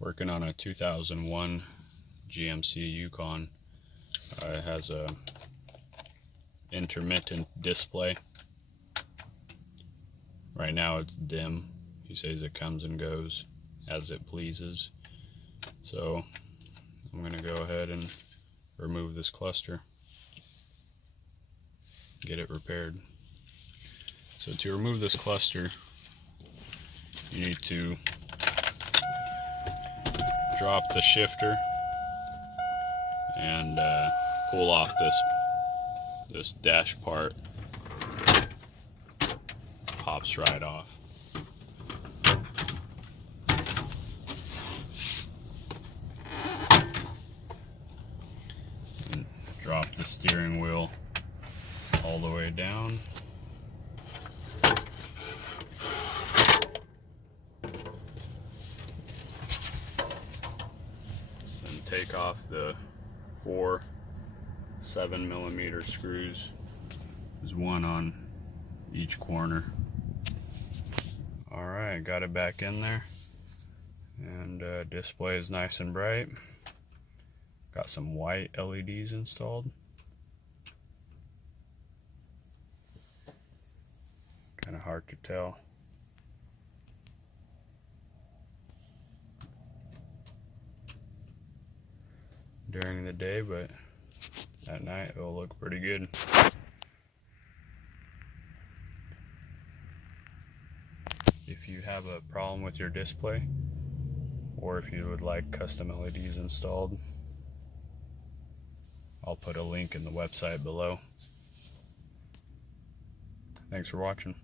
Working on a 2001 GMC Yukon. It has a intermittent display. Right now it's dim. He says it comes and goes as it pleases. So I'm going to go ahead and remove this cluster, get it repaired. So to remove this cluster, you need to drop the shifter and pull off this dash part. Pops right off. And drop the steering wheel all the way down. Then take off the 4 7mm screws. There's one on each corner. Alright, got it back in there, and display is nice and bright. Got some white LEDs installed. Kind of hard to tell. During the day, but at night it'll look pretty good. If you have a problem with your display, or if you would like custom LEDs installed, I'll put a link in the website below. Thanks for watching.